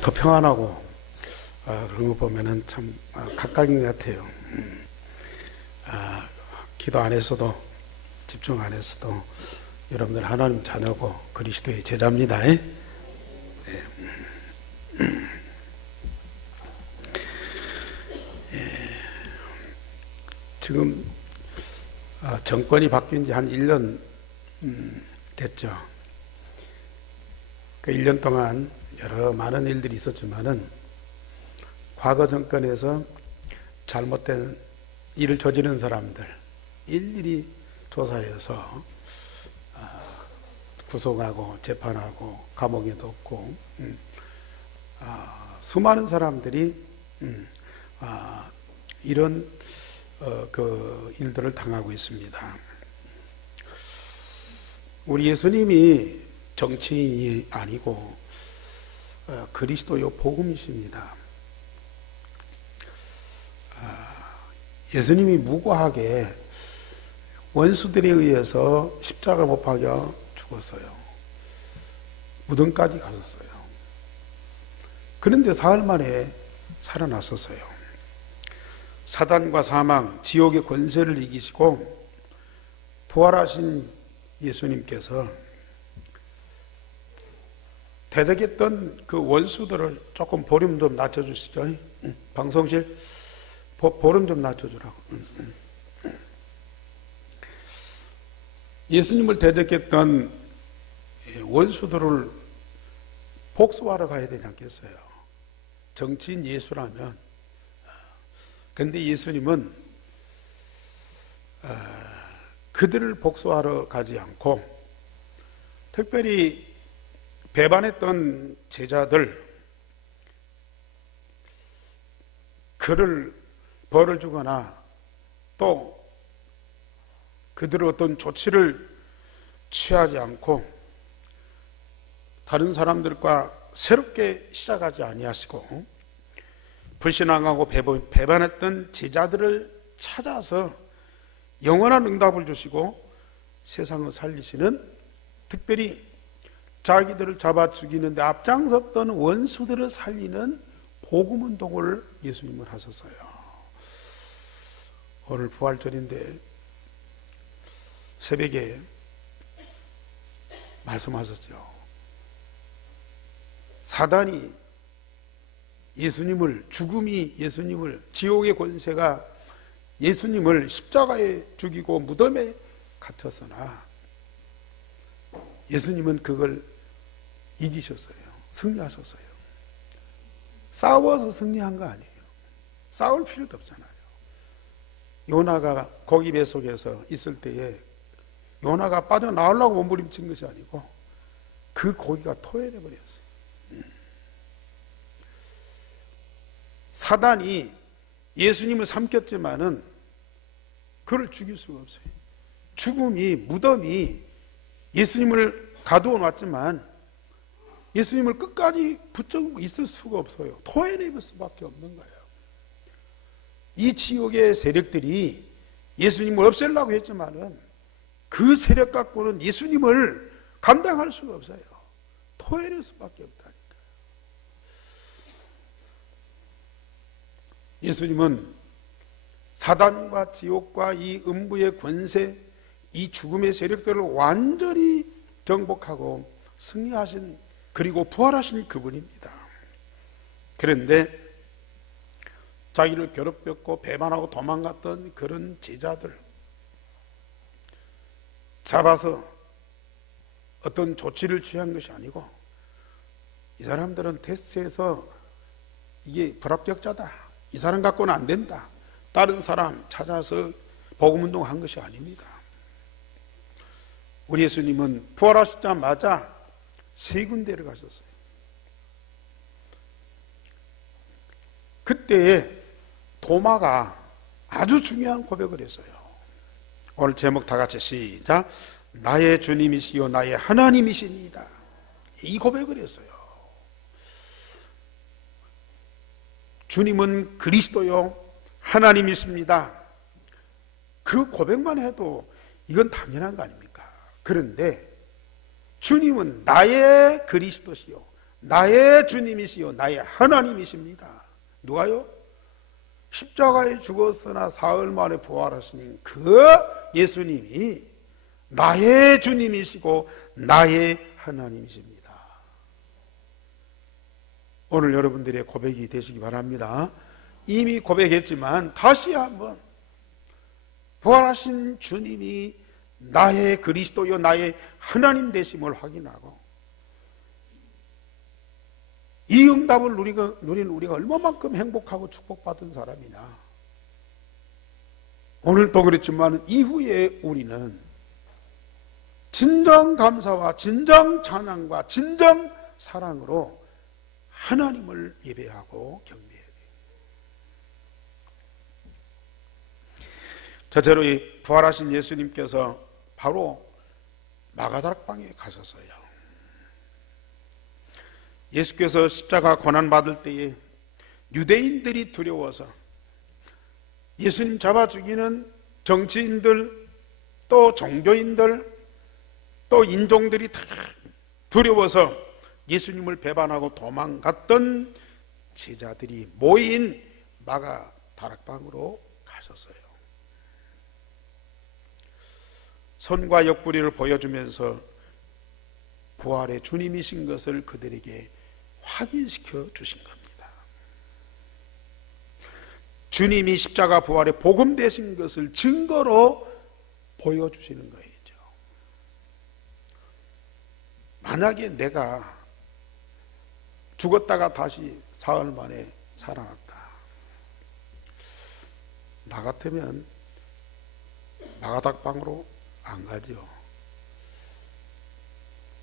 더 평안하고 그런 거 보면은 참 각각인 것 같아요. 기도 안 했어도 집중 안 했어도 여러분들 하나님 자녀고 그리스도의 제자입니다. 지금 정권이 바뀐 지 한 1년 됐죠. 그 1년 동안 여러 많은 일들이 있었지만은 과거 정권에서 잘못된 일을 저지른 사람들 일일이 조사해서 구속하고 재판하고 감옥에 넣고 수많은 사람들이 이런 그 일들을 당하고 있습니다. 우리 예수님이 정치인이 아니고 그리스도요 복음이십니다. 예수님이 무고하게 원수들에 의해서 십자가 못 박혀 죽었어요. 무덤까지 갔었어요. 그런데 사흘 만에 살아났었어요. 사단과 사망, 지옥의 권세를 이기시고 부활하신 예수님께서 대적했던 그 원수들을 조금 보름 좀 낮춰주시죠. 방송실 보름 좀 낮춰주라고. 예수님을 대적했던 원수들을 복수하러 가야 되지 않겠어요? 정치인 예수라면. 그런데 예수님은 그들을 복수하러 가지 않고 특별히 배반했던 제자들 그를 벌을 주거나 또 그들의 어떤 조치를 취하지 않고 다른 사람들과 새롭게 시작하지 아니하시고 불신앙하고 배반했던 제자들을 찾아서 영원한 응답을 주시고 세상을 살리시는, 특별히 자기들을 잡아 죽이는데 앞장섰던 원수들을 살리는 복음운동을 예수님은 하셨어요. 오늘 부활절인데 새벽에 말씀하셨죠. 사단이 죽음이 예수님을, 지옥의 권세가 예수님을 십자가에 죽이고 무덤에 갇혔으나 예수님은 그걸 이기셨어요. 승리하셨어요. 싸워서 승리한 거 아니에요. 싸울 필요도 없잖아요. 요나가 고기 뱃속에서 있을 때에 요나가 빠져나오려고 몸부림친 것이 아니고 그 고기가 토해내 버렸어요. 사단이 예수님을 삼켰지만은 그를 죽일 수가 없어요. 죽음이, 무덤이 예수님을 가두어 놨지만 예수님을 끝까지 붙잡고 있을 수가 없어요. 토해내볼 수밖에 없는 거예요. 이 지옥의 세력들이 예수님을 없애려고 했지만은 그 세력 갖고는 예수님을 감당할 수가 없어요. 토해낼 수밖에 없다니까요. 예수님은 사단과 지옥과 이 음부의 권세, 이 죽음의 세력들을 완전히 정복하고 승리하신, 그리고 부활하신 그분입니다. 그런데 자기를 괴롭혔고 배반하고 도망갔던 그런 제자들 잡아서 어떤 조치를 취한 것이 아니고, 이 사람들은 테스트에서 이게 불합격자다, 이 사람 갖고는 안 된다, 다른 사람 찾아서 복음운동한 것이 아닙니다. 우리 예수님은 부활하시자마자 세 군데를 가셨어요. 그때에 도마가 아주 중요한 고백을 했어요. 오늘 제목 다 같이 시작. 나의 주님이시요 나의 하나님이십니다. 이 고백을 했어요. 주님은 그리스도요 하나님이십니다. 그 고백만 해도 이건 당연한 거 아닙니까? 그런데 주님은 나의 그리스도시요 나의 주님이시요 나의 하나님이십니다. 누가요? 십자가에 죽었으나 사흘 만에 부활하신 그 예수님이 나의 주님이시고 나의 하나님이십니다. 오늘 여러분들의 고백이 되시기 바랍니다. 이미 고백했지만 다시 한번 부활하신 주님이 나의 그리스도요 나의 하나님 되심을 확인하고 이 응답을 누리는 우리가 얼마만큼 행복하고 축복받은 사람이나, 오늘도 그렇지만 이후에 우리는 진정 감사와 진정 찬양과 진정 사랑으로 하나님을 예배하고 경배해야 돼요. 첫째로 이 부활하신 예수님께서 바로 마가다락방에 가셨어요. 예수께서 십자가 고난받을 때에 유대인들이 두려워서 예수님 잡아 죽이는 정치인들, 또 종교인들, 또 인종들이 다 두려워서 예수님을 배반하고 도망갔던 제자들이 모인 마가다락방으로 가셨어요. 선과 옆구리를 보여주면서 부활의 주님이신 것을 그들에게 확인시켜 주신 겁니다. 주님이 십자가 부활의 복음 되신 것을 증거로 보여주시는 거예요. 만약에 내가 죽었다가 다시 사흘 만에 살아났다, 나 같으면 마가다락방으로 안 가죠.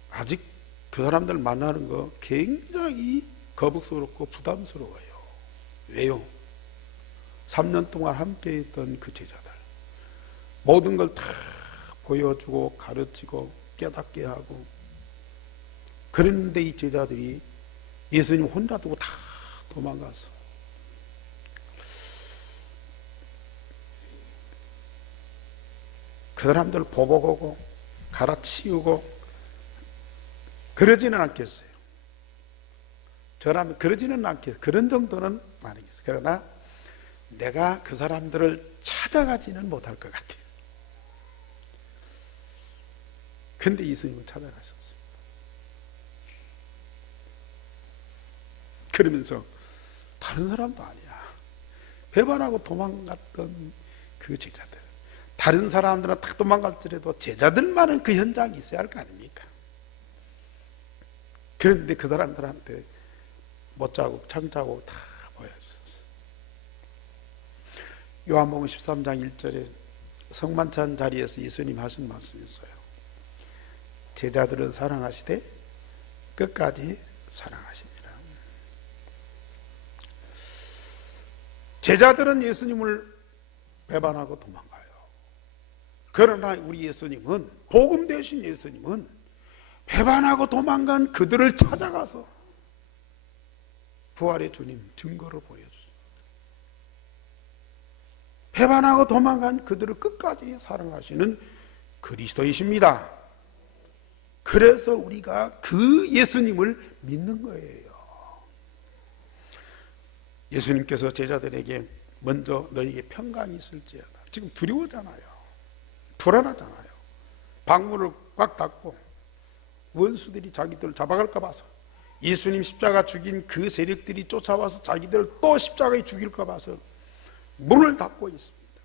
아직 그 사람들 만나는 거 굉장히 거북스럽고 부담스러워요. 왜요? 3년 동안 함께 했던 그 제자들, 모든 걸 다 보여주고 가르치고 깨닫게 하고, 그랬는데 이 제자들이 예수님 혼자 두고 다 도망가서 그 사람들 보복하고 갈아치우고 그러지는 않겠어요. 저라면 그러지는 않겠어요. 그런 정도는 아니겠어요. 그러나 내가 그 사람들을 찾아가지는 못할 것 같아요. 근데 예수님은 찾아가셨어요. 그러면서 다른 사람도 아니야. 배반하고 도망갔던 그 제자들, 다른 사람들은 다 도망갈지라도 제자들만은 그 현장에 있어야 할 거 아닙니까? 그런데 그 사람들한테 못자국, 창자국 다 보여주셨어요. 요한복음 13장 1절에 성만찬 자리에서 예수님 하신 말씀이 있어요. 제자들은 사랑하시되 끝까지 사랑하시니라. 제자들은 예수님을 배반하고 도망가요. 그러나 우리 예수님은, 복음 되신 예수님은 배반하고 도망간 그들을 찾아가서 부활의 주님 증거를 보여주죠. 배반하고 도망간 그들을 끝까지 사랑하시는 그리스도이십니다. 그래서 우리가 그 예수님을 믿는 거예요. 예수님께서 제자들에게 먼저 너에게 평강이 있을지어다. 지금 두려우잖아요. 불안하잖아요. 방문을 꽉 닫고 원수들이 자기들을 잡아갈까 봐서, 예수님 십자가 죽인 그 세력들이 쫓아와서 자기들을 또 십자가에 죽일까 봐서 문을 닫고 있습니다.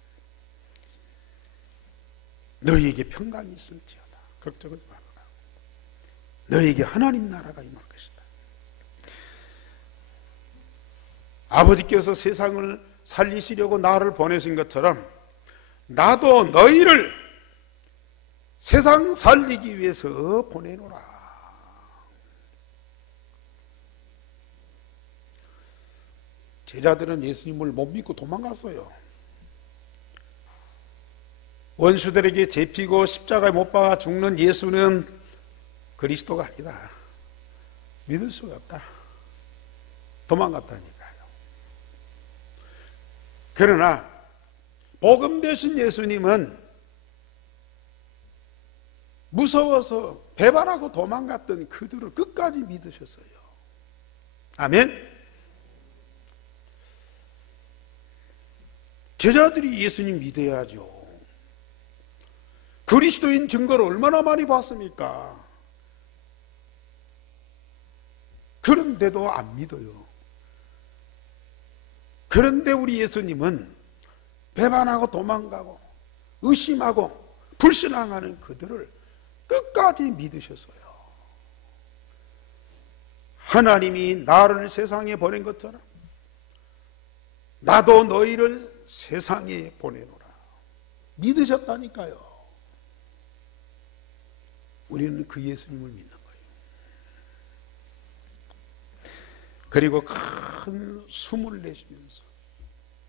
너희에게 평강이 있을지어다. 걱정하지 말아라. 너희에게 하나님 나라가 임할 것이다. 아버지께서 세상을 살리시려고 나를 보내신 것처럼 나도 너희를 세상 살리기 위해서 보내노라. 제자들은 예수님을 못 믿고 도망갔어요. 원수들에게 잡히고 십자가에 못 박아 죽는 예수는 그리스도가 아니다. 믿을 수가 없다. 도망갔다니까요. 그러나 복음 되신 예수님은 무서워서 배반하고 도망갔던 그들을 끝까지 믿으셨어요. 아멘. 제자들이 예수님 믿어야죠. 그리스도인 증거를 얼마나 많이 봤습니까? 그런데도 안 믿어요. 그런데 우리 예수님은 배반하고 도망가고 의심하고 불신앙하는 그들을 끝까지 믿으셨어요. 하나님이 나를 세상에 보낸 것처럼 나도 너희를 세상에 보내노라. 믿으셨다니까요. 우리는 그 예수님을 믿는 거예요. 그리고 큰 숨을 내쉬면서,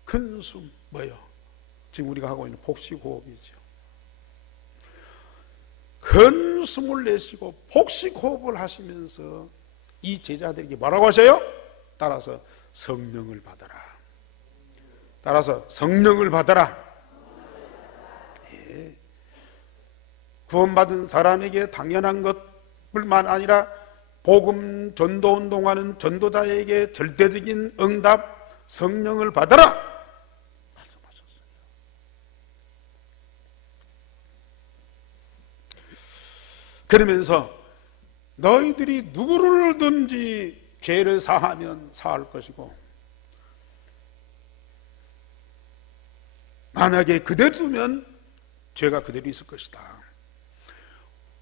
큰 숨, 뭐요? 지금 우리가 하고 있는 복식호흡이죠. 큰 숨을 내쉬고 복식호흡을 하시면서 이 제자들에게 뭐라고 하셔요? 따라서 성령을 받아라. 따라서 성령을 받아라. 예. 구원받은 사람에게 당연한 것뿐만 아니라 복음 전도 운동하는 전도자에게 절대적인 응답, 성령을 받아라 말씀하셨어요. 그러면서 너희들이 누구를든지 죄를 사하면 사할 것이고 만약에 그대로 두면 죄가 그대로 있을 것이다.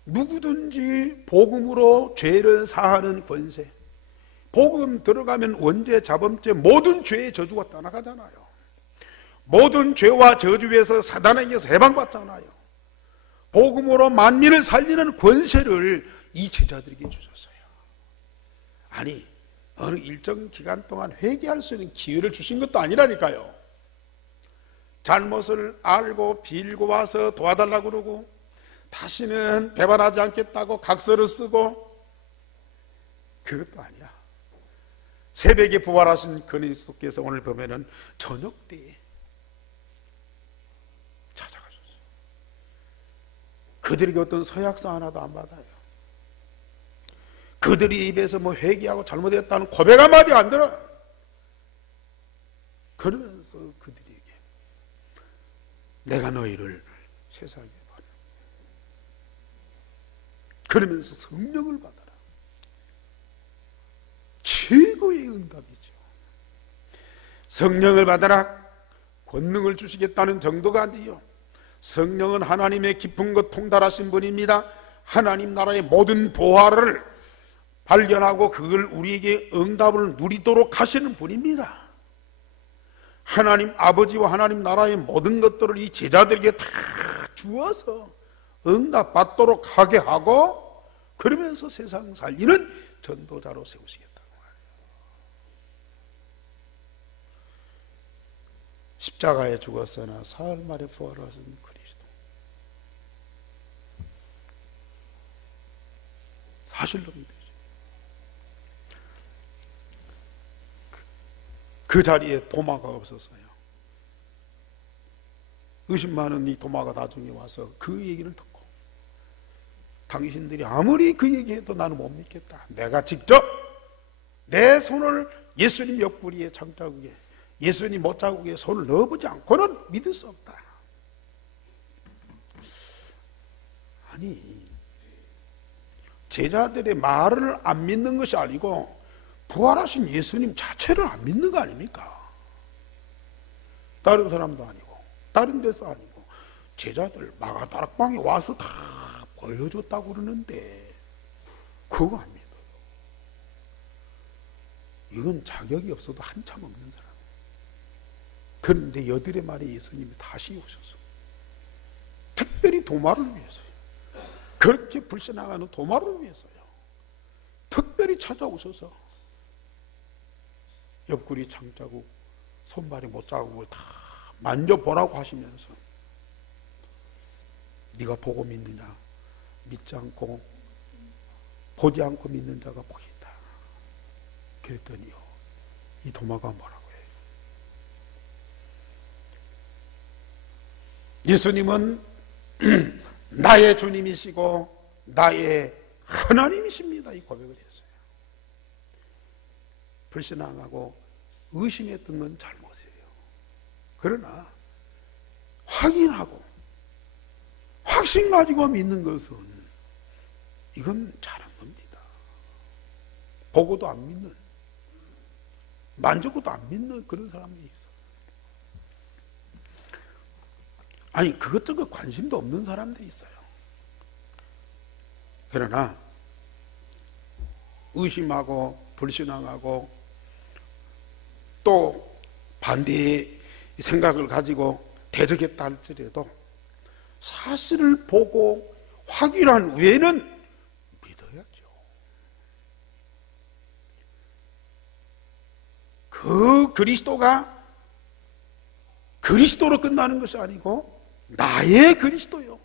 누구든지 복음으로 죄를 사하는 권세, 복음 들어가면 원죄, 자범죄, 모든 죄의 저주가 떠나가잖아요. 모든 죄와 저주에서 사단에게서 해방받잖아요. 복음으로 만민을 살리는 권세를 이 제자들에게 주셨어요. 아니, 어느 일정 기간 동안 회개할 수 있는 기회를 주신 것도 아니라니까요. 잘못을 알고 빌고 와서 도와달라고 그러고 다시는 배반하지 않겠다고 각서를 쓰고, 그것도 아니야. 새벽에 부활하신 그리스도께서 오늘 보면은 저녁 때에 찾아가셨어요. 그들에게 어떤 서약서 하나도 안 받아요. 그들이 입에서 뭐 회개하고 잘못했다는 고백 한마디 안 들어. 그러면서 그들에게 내가 너희를 세상에 보내. 그러면서 성령을 받아라. 최고의 응답이죠. 성령을 받아라. 권능을 주시겠다는 정도가 아니요. 성령은 하나님의 깊은 것 통달하신 분입니다. 하나님 나라의 모든 보화를 발견하고 그걸 우리에게 응답을 누리도록 하시는 분입니다. 하나님 아버지와 하나님 나라의 모든 것들을 이 제자들에게 다 주어서 응답받도록 하게 하고, 그러면서 세상 살리는 전도자로 세우시겠다고 말해요. 십자가에 죽었으나 사흘 만에 부활하신 그리스도, 사실로 믿으죠. 그 자리에 도마가 없었어요. 의심 많은 이 도마가 나중에 와서 그 얘기를 듣고, 당신들이 아무리 그 얘기해도 나는 못 믿겠다. 내가 직접 내 손을 예수님 옆구리에 장자국에, 예수님 못자국에 손을 넣어보지 않고는 믿을 수 없다. 아니, 제자들의 말을 안 믿는 것이 아니고 부활하신 예수님 자체를 안 믿는 거 아닙니까? 다른 사람도 아니고 다른 데서 아니고 제자들 마가다락방에 와서 다 보여줬다고 그러는데 그거 안 믿어요. 이건 자격이 없어도 한참 없는 사람. 그런데 여들의 말에 예수님이 다시 오셔서 특별히 도마를 위해서요. 그렇게 불신앙하는 도마를 위해서요. 특별히 찾아오셔서 옆구리 창자국, 손발에 못자국을 다 만져보라고 하시면서 네가 보고 믿느냐? 믿지 않고 보지 않고 믿는 자가 복이 있다. 그랬더니요, 이 도마가 뭐라고 해요? 예수님은 나의 주님이시고 나의 하나님이십니다. 이 고백을 했어요. 불신앙하고 의심했던 건 잘못이에요. 그러나 확인하고 확신 가지고 믿는 것은 이건 잘한 겁니다. 보고도 안 믿는, 만져고도 안 믿는 그런 사람이 있어요. 아니 그것저것 관심도 없는 사람들이 있어요. 그러나 의심하고 불신앙하고 또 반대의 생각을 가지고 대적했다 할지라도 사실을 보고 확인한 후에는 믿어야죠. 그 그리스도가 그리스도로 끝나는 것이 아니고 나의 그리스도요,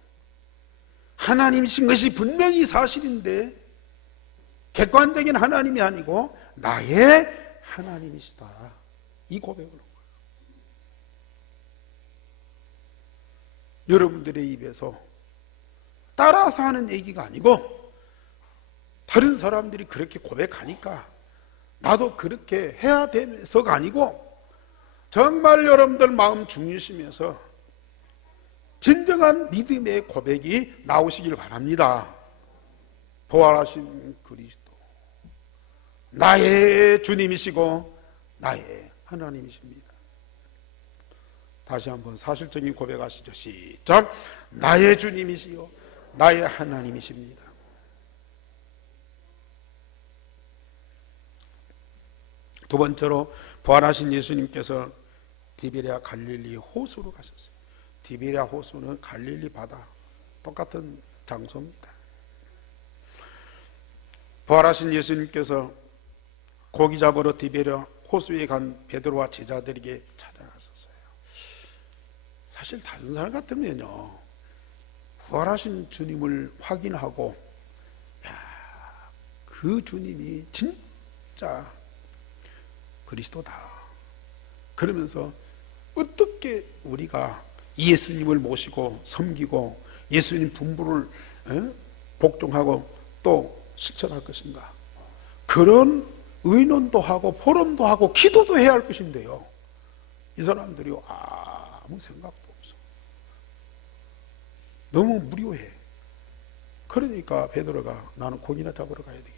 하나님이신 것이 분명히 사실인데 객관적인 하나님이 아니고 나의 하나님이시다, 이 고백을 한 거예요. 여러분들의 입에서 따라서 하는 얘기가 아니고 다른 사람들이 그렇게 고백하니까 나도 그렇게 해야 돼서가 아니고 정말 여러분들 마음 중심에서 진정한 믿음의 고백이 나오시길 바랍니다. 부활하신 그리스도, 나의 주님이시고 나의 하나님이십니다. 다시 한번 사실적인 고백하시죠. 시작. 나의 주님이시요 나의 하나님이십니다. 두 번째로 부활하신 예수님께서 디베랴 갈릴리 호수로 가셨어요. 디베랴 호수는 갈릴리 바다 똑같은 장소입니다. 부활하신 예수님께서 고기 잡으러 디베랴 호수에 간 베드로와 제자들에게 찾아가셨어요. 사실 다른 사람 같으면요, 부활하신 주님을 확인하고 그 주님이 진짜 그리스도다 그러면서 어떻게 우리가 예수님을 모시고 섬기고 예수님 분부를 복종하고 또 실천할 것인가, 그런 의논도 하고 포럼도 하고 기도도 해야 할 것인데요, 이 사람들이 아무 생각도 없어. 너무 무료해. 그러니까 베드로가 나는 고기나 잡으러 가야 되겠다.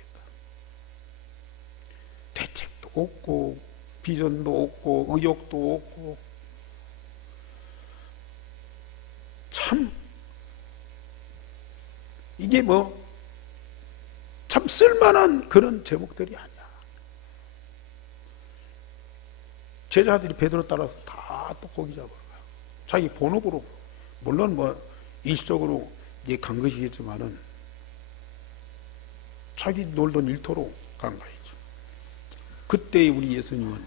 대책도 없고 비전도 없고 의욕도 없고 참 이게 참 쓸만한 그런 제목들이 아니야. 제자들이 베드로 따라서 다 또 고기 잡으러 가요. 자기 본업으로, 물론 일시적으로 간 것이겠지만은 자기 놀던 일터로 간 거예요. 그때 우리 예수님은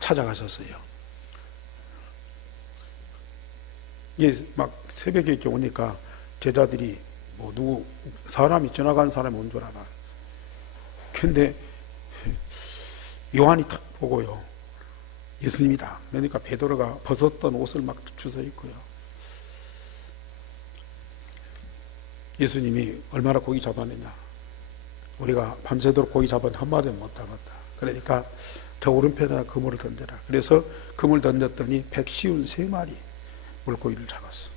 찾아가셨어요. 이게 막 새벽에 이렇게 오니까 제자들이 누구 사람이 지나가는 사람이 온 줄 알아. 근데 요한이 딱 보고요, 예수님이다. 그러니까 베드로가 벗었던 옷을 막 주워 입고요, 예수님이 얼마나 고기 잡았느냐, 우리가 밤새도록 고기 잡았는데 한 마디 못 잡았다. 그러니까 저 오른편에다 그물을 던져라. 그래서 그물 던졌더니 153마리 물고기를 잡았어.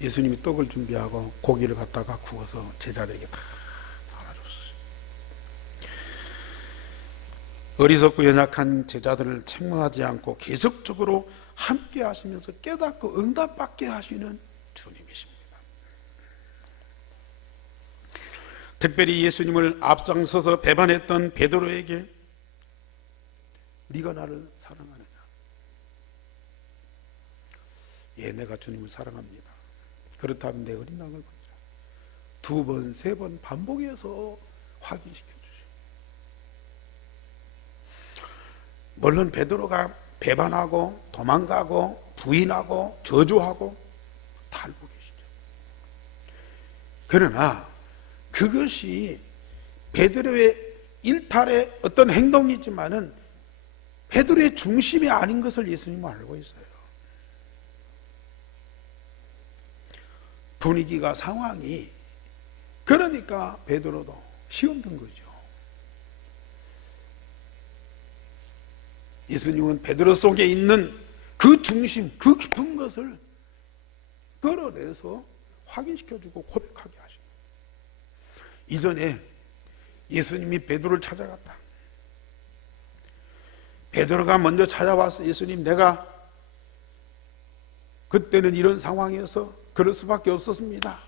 예수님이 떡을 준비하고 고기를 갖다가 구워서 제자들에게 다 나눠줬어요. 어리석고 연약한 제자들을 책망하지 않고 계속적으로 함께 하시면서 깨닫고 응답받게 하시는 주님이십니다. 특별히 예수님을 앞장서서 배반했던 베드로에게 네가 나를 사랑하느냐? 예, 내가 주님을 사랑합니다. 그렇다면 내 어린 양을 보자. 2번, 3번 반복해서 확인시켜 주죠. 물론 베드로가 배반하고 도망가고 부인하고 저주하고 다 알고 계시죠. 그러나 그것이 베드로의 일탈의 어떤 행동이지만은 베드로의 중심이 아닌 것을 예수님은 알고 있어요. 분위기가, 상황이. 그러니까 베드로도 시험 든 거죠. 예수님은 베드로 속에 있는 그 중심, 그 깊은 것을 끌어내서 확인시켜주고 고백하게 하십니다. 이전에 예수님이 베드로를 찾아갔다. 베드로가 먼저 찾아와서 예수님, 내가 그때는 이런 상황에서 그럴 수밖에 없었습니다.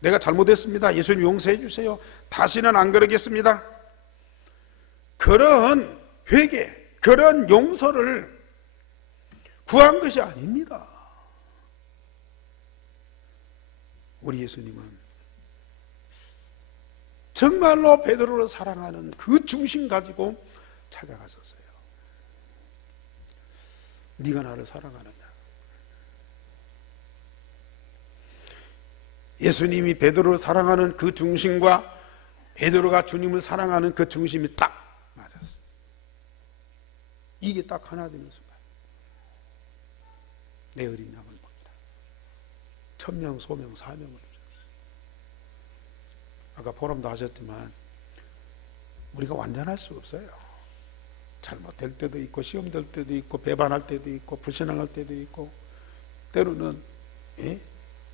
내가 잘못했습니다. 예수님 용서해 주세요. 다시는 안 그러겠습니다. 그런 회개, 그런 용서를 구한 것이 아닙니다. 우리 예수님은 정말로 베드로를 사랑하는 그 중심 가지고 찾아가셨어요. 네가 나를 사랑하느냐? 예수님이 베드로를 사랑하는 그 중심과 베드로가 주님을 사랑하는 그 중심이 딱 맞았어요. 이게 딱 하나 되는 순간 내 어린 양을 먹이라. 천명, 소명, 사명을 주셨어요. 아까 포럼도 하셨지만 우리가 완전할 수 없어요. 잘못될 때도 있고 시험 될 때도 있고 배반할 때도 있고 불신앙할 때도 있고 때로는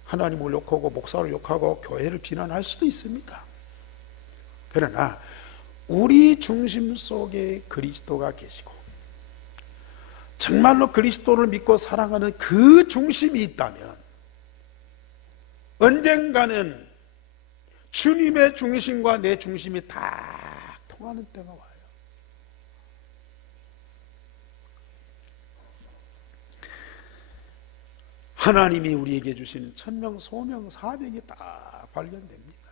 하나님을 욕하고 목사를 욕하고 교회를 비난할 수도 있습니다. 그러나 우리 중심 속에 그리스도가 계시고 정말로 그리스도를 믿고 사랑하는 그 중심이 있다면 언젠가는 주님의 중심과 내 중심이 다 통하는 때가 와요. 하나님이 우리에게 주시는 천명, 소명, 사명이 딱 발견됩니다.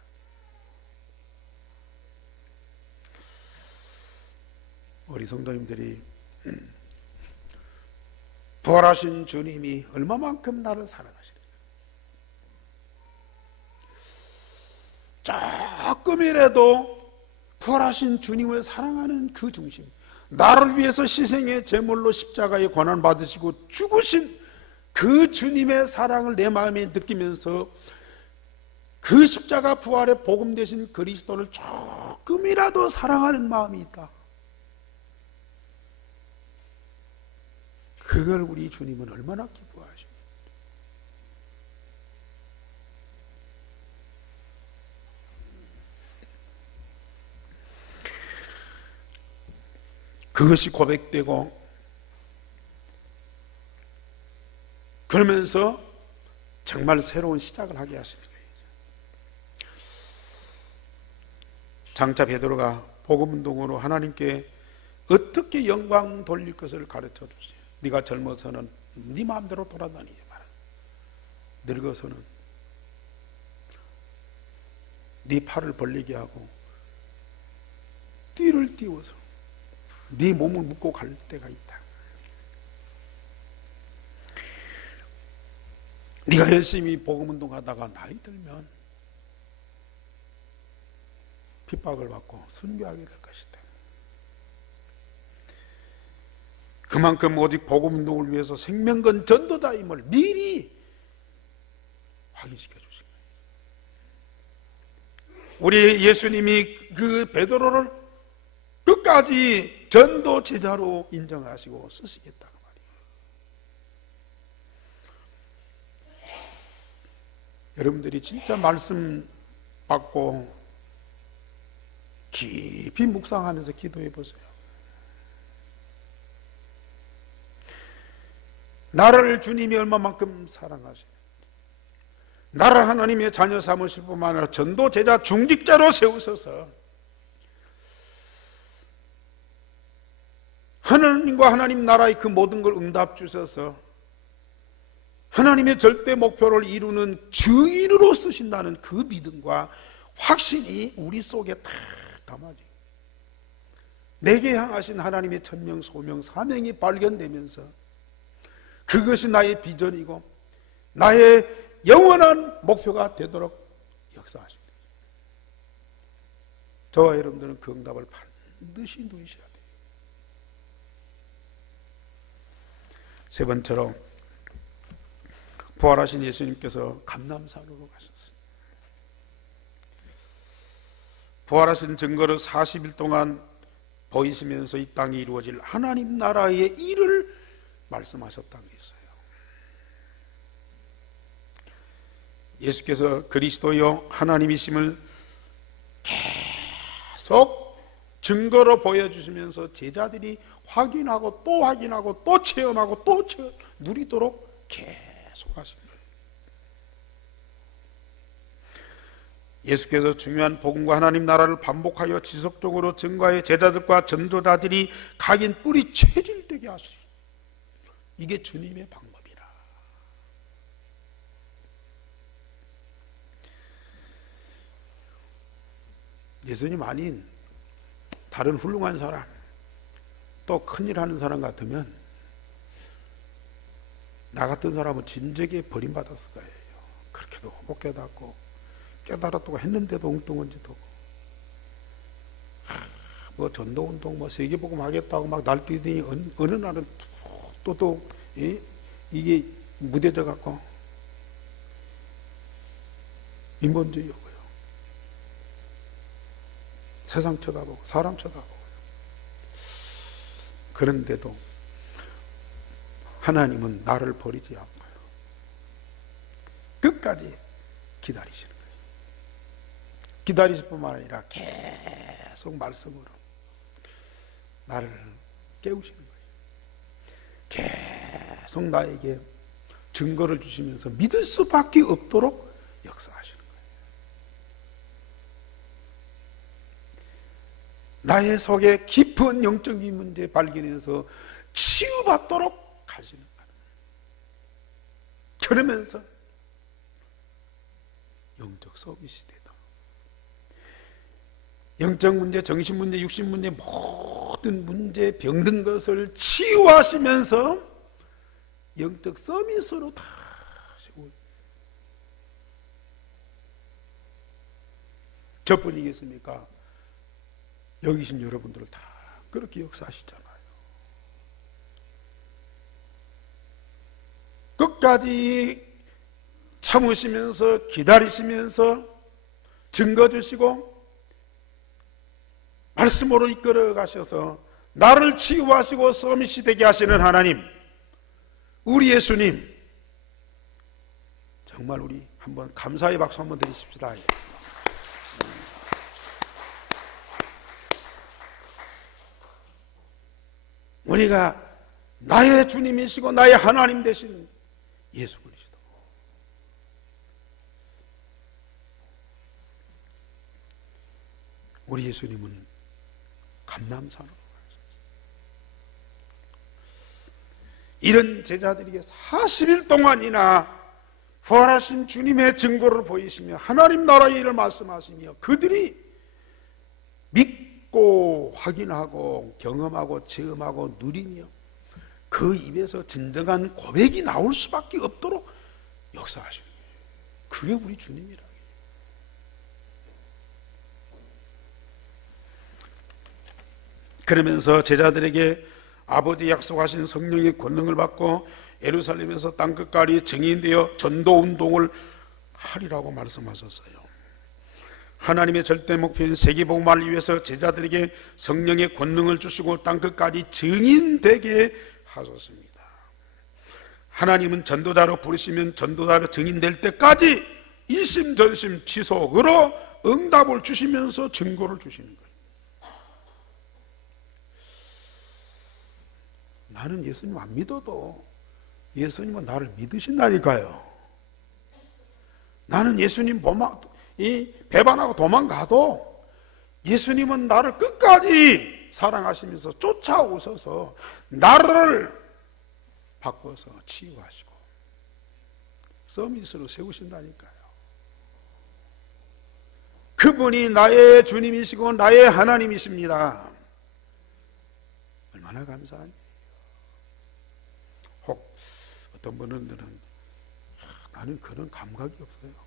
우리 성도님들이 부활하신 주님이 얼마만큼 나를 사랑하시는가, 조금이라도 부활하신 주님을 사랑하는 그 중심, 나를 위해서 희생의 제물로 십자가에 고난 받으시고 죽으신 그 주님의 사랑을 내 마음에 느끼면서 그 십자가 부활의 복음 되신 그리스도를 조금이라도 사랑하는 마음이 있다. 그걸 우리 주님은 얼마나 기뻐하십니까? 그것이 고백되고 그러면서 정말 새로운 시작을 하게 하시는 거예요. 장차 베드로가 복음운동으로 하나님께 어떻게 영광 돌릴 것을 가르쳐 주세요. 네가 젊어서는 네 마음대로 돌아다니지 마라. 늙어서는 네 팔을 벌리게 하고 띠를 띄워서 네 몸을 묶고 갈 때가 있다. 네가 열심히 복음운동하다가 나이 들면 핍박을 받고 순교하게 될 것이다. 그만큼 오직 복음운동을 위해서 생명건 전도자임을 미리 확인시켜 주신 거예요. 우리 예수님이 그 베드로를 끝까지 전도 제자로 인정하시고 쓰시겠다. 여러분들이 진짜 말씀 받고 깊이 묵상하면서 기도해 보세요. 나를 주님이 얼마만큼 사랑하시는지, 나를 하나님의 자녀 삼으실 뿐만 아니라 전도 제자 중직자로 세우셔서 하나님과 하나님 나라의 그 모든 걸 응답 주셔서 하나님의 절대 목표를 이루는 증인으로 쓰신다는 그 믿음과 확신이 우리 속에 다 담아져. 내게 향하신 하나님의 천명, 소명, 사명이 발견되면서 그것이 나의 비전이고 나의 영원한 목표가 되도록 역사하십니다. 저와 여러분들은 그 응답을 반드시 누리셔야 돼요. 세 번째로 부활하신 예수님께서 감람산으로 가셨어요. 부활하신 증거로 40일 동안 보이시면서 이 땅에 이루어질 하나님 나라의 일을 말씀하셨다고 했어요. 예수께서 그리스도여 하나님이심을 계속 증거로 보여주시면서 제자들이 확인하고 또 확인하고 또 체험하고 또 누리도록 계속 하신 거예요. 예수께서 중요한 복음과 하나님 나라를 반복하여 지속적으로 증거해 제자들과 전도자들이 각인 뿌리 체질되게 하시고, 이게 주님의 방법이라. 예수님 아닌 다른 훌륭한 사람, 또 큰일 하는 사람 같으면 나 같은 사람은 진작에 버림받았을 거예요. 그렇게도 못 깨닫고 깨달았다고 했는데도 엉뚱한짓 하고, 뭐 전도운동 뭐 세계복음 하겠다고 막 날뛰더니 어느 날은 또 이게 무뎌져 갖고 인본주의하고요. 세상 쳐다보고 사람 쳐다보고. 그런데도 하나님은 나를 버리지 않고요, 끝까지 기다리시는 거예요. 기다리실 뿐만 아니라 계속 말씀으로 나를 깨우시는 거예요. 계속 나에게 증거를 주시면서 믿을 수밖에 없도록 역사하시는 거예요. 나의 속에 깊은 영적인 문제 발견해서 치유받도록 하시는 거예요. 그러면서 영적 서비스 되다. 영적 문제, 정신 문제, 육신 문제, 모든 문제, 병든 것을 치유하시면서 영적 서비스로 다 하시고, 저뿐이겠습니까? 여기 계신 여러분들을 다 그렇게 역사하시잖아요. 끝까지 참으시면서 기다리시면서 증거 주시고 말씀으로 이끌어 가셔서 나를 치유하시고 서밋이 되게 하시는 하나님, 우리 예수님, 정말 우리 한번 감사의 박수 한번 드리십시다. 우리가 나의 주님이시고 나의 하나님 되신 예수 그리스도, 우리 예수님은 감람산으로 이런 제자들에게 40일 동안이나 부활하신 주님의 증거를 보이시며 하나님 나라의 일을 말씀하시며 그들이 믿고 확인하고 경험하고 체험하고 누리며 그 입에서 진정한 고백이 나올 수밖에 없도록 역사하시는 거예요. 그게 우리 주님이라. 그러면서 제자들에게 아버지 약속하신 성령의 권능을 받고 예루살렘에서 땅끝까지 증인되어 전도운동을 하리라고 말씀하셨어요. 하나님의 절대 목표인 세계복음화를 위해서 제자들에게 성령의 권능을 주시고 땅끝까지 증인되게 하셨습니다. 하나님은 전도자로 부르시면 전도자로 증인될 때까지 일심전심 지속으로 응답을 주시면서 증거를 주시는 거예요. 나는 예수님 안 믿어도 예수님은 나를 믿으신다니까요. 나는 예수님 배반하고 도망가도 예수님은 나를 끝까지 사랑하시면서 쫓아오셔서 나를 바꿔서 치유하시고 서밋으로 세우신다니까요. 그분이 나의 주님이시고 나의 하나님이십니다. 얼마나 감사한 일이에요. 혹 어떤 분들은 나는 그런 감각이 없어요.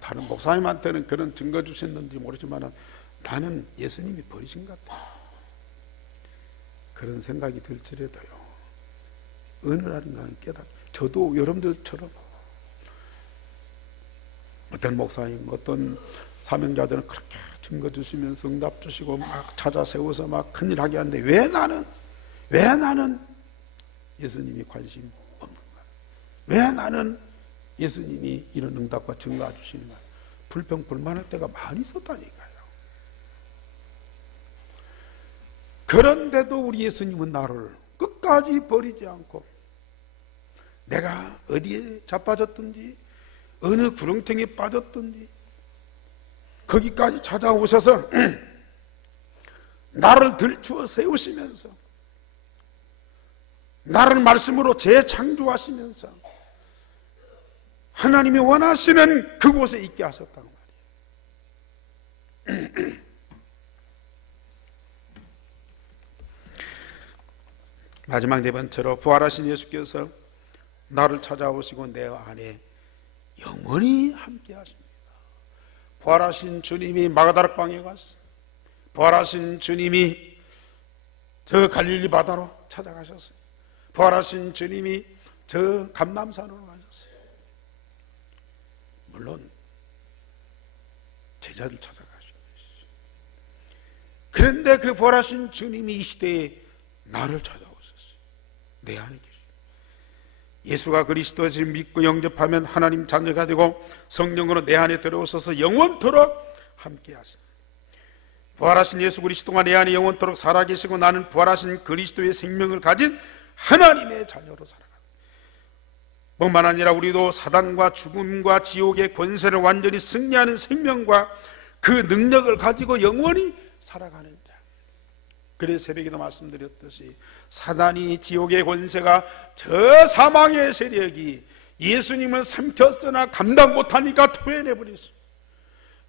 다른 목사님한테는 그런 증거 주셨는지 모르지만 나는 예수님이 버리신 것 같아. 그런 생각이 들지라도요, 어느 날인가 저도 여러분들처럼 어떤 목사님, 어떤 사명자들은 그렇게 증거 주시면서 응답 주시고 막 찾아 세워서 막 큰일 하게 하는데 왜 나는 예수님이 관심 없는 거야? 왜 나는 예수님이 이런 응답과 증거 주시는 거야? 불평불만할 때가 많이 있었다니까요. 그런데도 우리 예수님은 나를 끝까지 버리지 않고 내가 어디에 자빠졌든지 어느 구렁텅이에 빠졌든지 거기까지 찾아오셔서 나를 들추어 세우시면서 나를 말씀으로 재창조하시면서 하나님이 원하시는 그곳에 있게 하셨다고 말이에요. 마지막 네 번째로 부활하신 예수께서 나를 찾아오시고 내 안에 영원히 함께 하십니다. 부활하신 주님이 마가다락방에 갔어요. 부활하신 주님이 저 갈릴리 바다로 찾아가셨어요. 부활하신 주님이 저 감람산으로 가셨어요. 물론 제자들 찾아가셨어요. 그런데 그 부활하신 주님이 이 시대에 나를 찾아오셨어요. 내 안에 계십니다. 예수가 그리스도를 믿고 영접하면 하나님 자녀가 되고 성령으로 내 안에 들어오셔서 영원토록 함께 하십니다. 부활하신 예수 그리스도가 내 안에 영원토록 살아계시고 나는 부활하신 그리스도의 생명을 가진 하나님의 자녀로 살아갑니다. 뿐만 아니라 우리도 사단과 죽음과 지옥의 권세를 완전히 승리하는 생명과 그 능력을 가지고 영원히 살아가는 자. 그래서 새벽에도 말씀드렸듯이 사단이 지옥의 권세가 저 사망의 세력이 예수님을 삼켰으나 감당 못하니까 토해내버렸어요.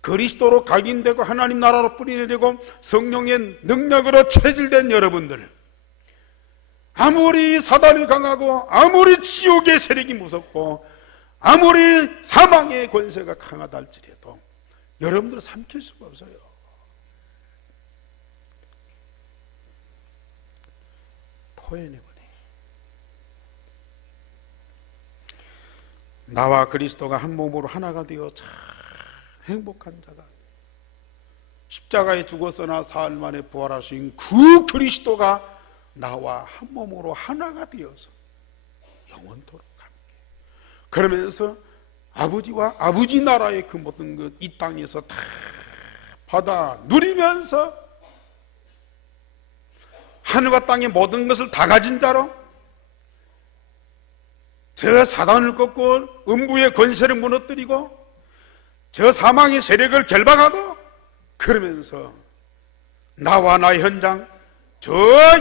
그리스도로 각인되고 하나님 나라로 뿌리내리고 성령의 능력으로 체질된 여러분들, 아무리 사단이 강하고 아무리 지옥의 세력이 무섭고 아무리 사망의 권세가 강하다 할지라도 여러분들은 삼킬 수가 없어요. 토해내버려. 나와 그리스도가 한 몸으로 하나가 되어 참 행복한 자가, 십자가에 죽었으나 사흘 만에 부활하신 그 그리스도가 나와 한 몸으로 하나가 되어서 영원토록 함께, 그러면서 아버지와 아버지 나라의 그 모든 것 이 땅에서 다 받아 누리면서 하늘과 땅의 모든 것을 다 가진 자로 저 사단을 꺾고 음부의 권세를 무너뜨리고 저 사망의 세력을 결박하고, 그러면서 나와 나의 현장 저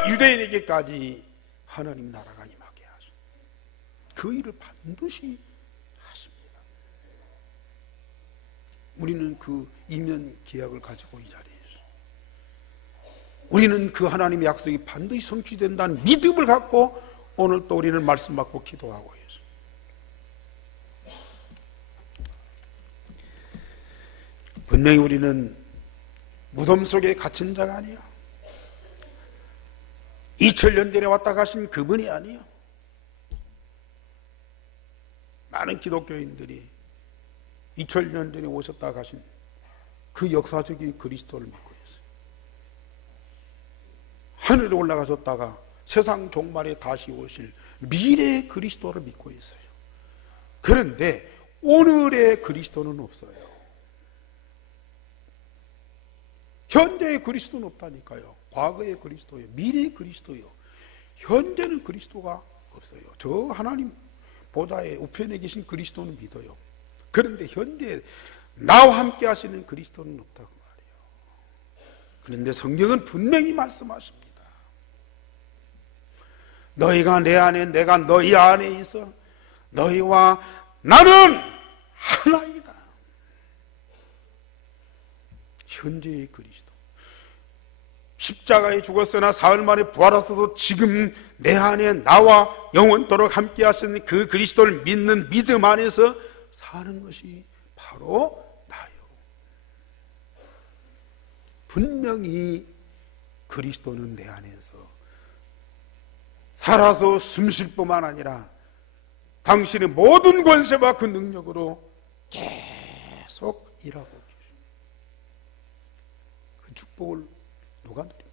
유대인에게까지 하나님 나라가 임하게 하십니다. 그 일을 반드시 하십니다. 우리는 그 이면 계약을 가지고 이 자리에 있어요. 우리는 그 하나님의 약속이 반드시 성취된다는 믿음을 갖고 오늘 또 우리는 말씀 받고 기도하고 있어요. 분명히 우리는 무덤 속에 갇힌 자가 아니에요. 2000년 전에 왔다 가신 그분이 아니에요. 많은 기독교인들이 2000년 전에 오셨다 가신 그 역사적인 그리스도를 믿고 있어요. 하늘에 올라가셨다가 세상 종말에 다시 오실 미래의 그리스도를 믿고 있어요. 그런데 오늘의 그리스도는 없어요. 현재의 그리스도는 없다니까요. 과거의 그리스도예요. 미래의 그리스도예요. 현재는 그리스도가 없어요. 저 하나님 보좌의 우편에 계신 그리스도는 믿어요. 그런데 현재 나와 함께 하시는 그리스도는 없다고 말이에요. 그런데 성경은 분명히 말씀하십니다. 너희가 내 안에, 내가 너희 안에 있어 너희와 나는 하나이다. 현재의 그리스도, 십자가에 죽었으나 사흘 만에 부활하셔도 지금 내 안에 나와 영원토록 함께 하시는 그 그리스도를 믿는 믿음 안에서 사는 것이 바로 나요. 분명히 그리스도는 내 안에서 살아서 숨쉴 뿐만 아니라 당신의 모든 권세와 그 능력으로 계속 일하고 계십니다. 그 축복을 누가 누립니까?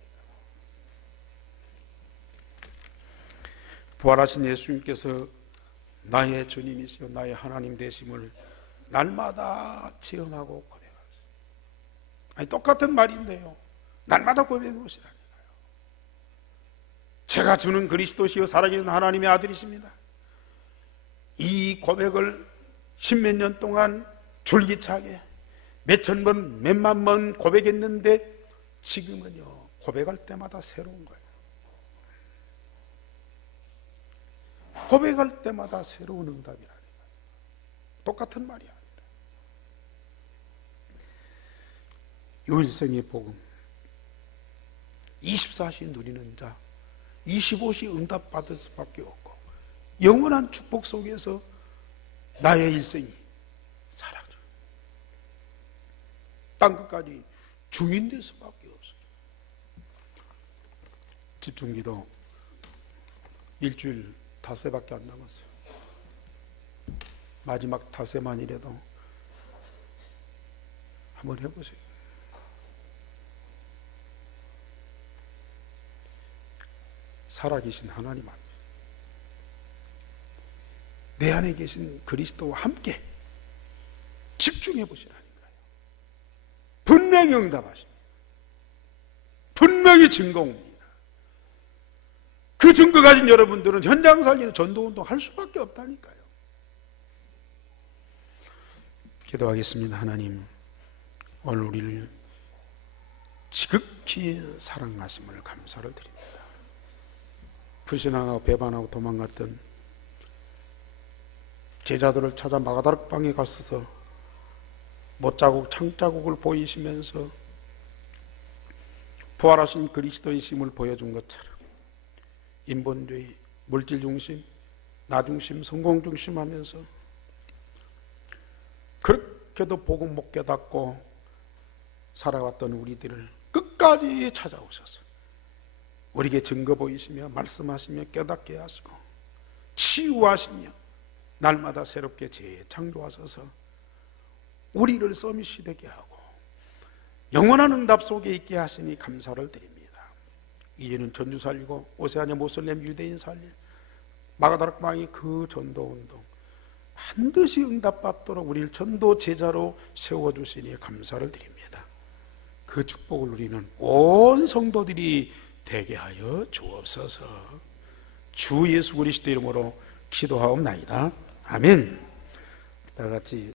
부활하신 예수님께서 나의 주님이시여 나의 하나님 되심을 날마다 체험하고 고백하세요. 아니, 똑같은 말인데요, 날마다 고백해 보시라니까요. 제가 주는 그리스도시여 살아계신 하나님의 아들이십니다. 이 고백을 십몇 년 동안 줄기차게 몇천 번, 몇만 번 고백했는데 지금은요, 고백할 때마다 새로운 거예요. 고백할 때마다 새로운 응답이라니까요. 똑같은 말이 아니라. 요일생의 복음, 24시 누리는 자, 25시 응답받을 수밖에 없고, 영원한 축복 속에서 나의 일생이 사라져 땅끝까지 주인 될 수밖에 없어요. 집중기도 일주일 닷새밖에 안 남았어요. 마지막 닷새만이라도 한번 해보세요. 살아계신 하나님 앞에 내 안에 계신 그리스도와 함께 집중해 보시라니까요. 분명히 응답하십니다. 분명히 증거 옵니다. 그 증거 가진 여러분들은 현장 살리는 전도운동 할 수밖에 없다니까요. 기도하겠습니다. 하나님, 오늘 우리를 지극히 사랑하심을 감사를 드립니다. 불신앙하고 배반하고 도망갔던 제자들을 찾아 마가다락방에 가서서 못자국, 창자국을 보이시면서 부활하신 그리스도의 심을 보여준 것처럼 인본주의, 물질중심, 나중심, 성공중심 하면서 그렇게도 복음 못 깨닫고 살아왔던 우리들을 끝까지 찾아오셔서 우리에게 증거 보이시며 말씀하시며 깨닫게 하시고 치유하시며 날마다 새롭게 재창조하셔서 우리를 서밋되게 하고 영원한 응답 속에 있게 하시니 감사를 드립니다. 이제는 전주 살리고 오세아냐 모슬렘 유대인 살릴 마가다락방의 그 전도운동 반드시 응답받도록 우리를 전도 제자로 세워주시니 감사를 드립니다. 그 축복을 누리는 온 성도들이 되게 하여 주옵소서. 주 예수 그리스도 이름으로 기도하옵나이다. 아멘. 다 같이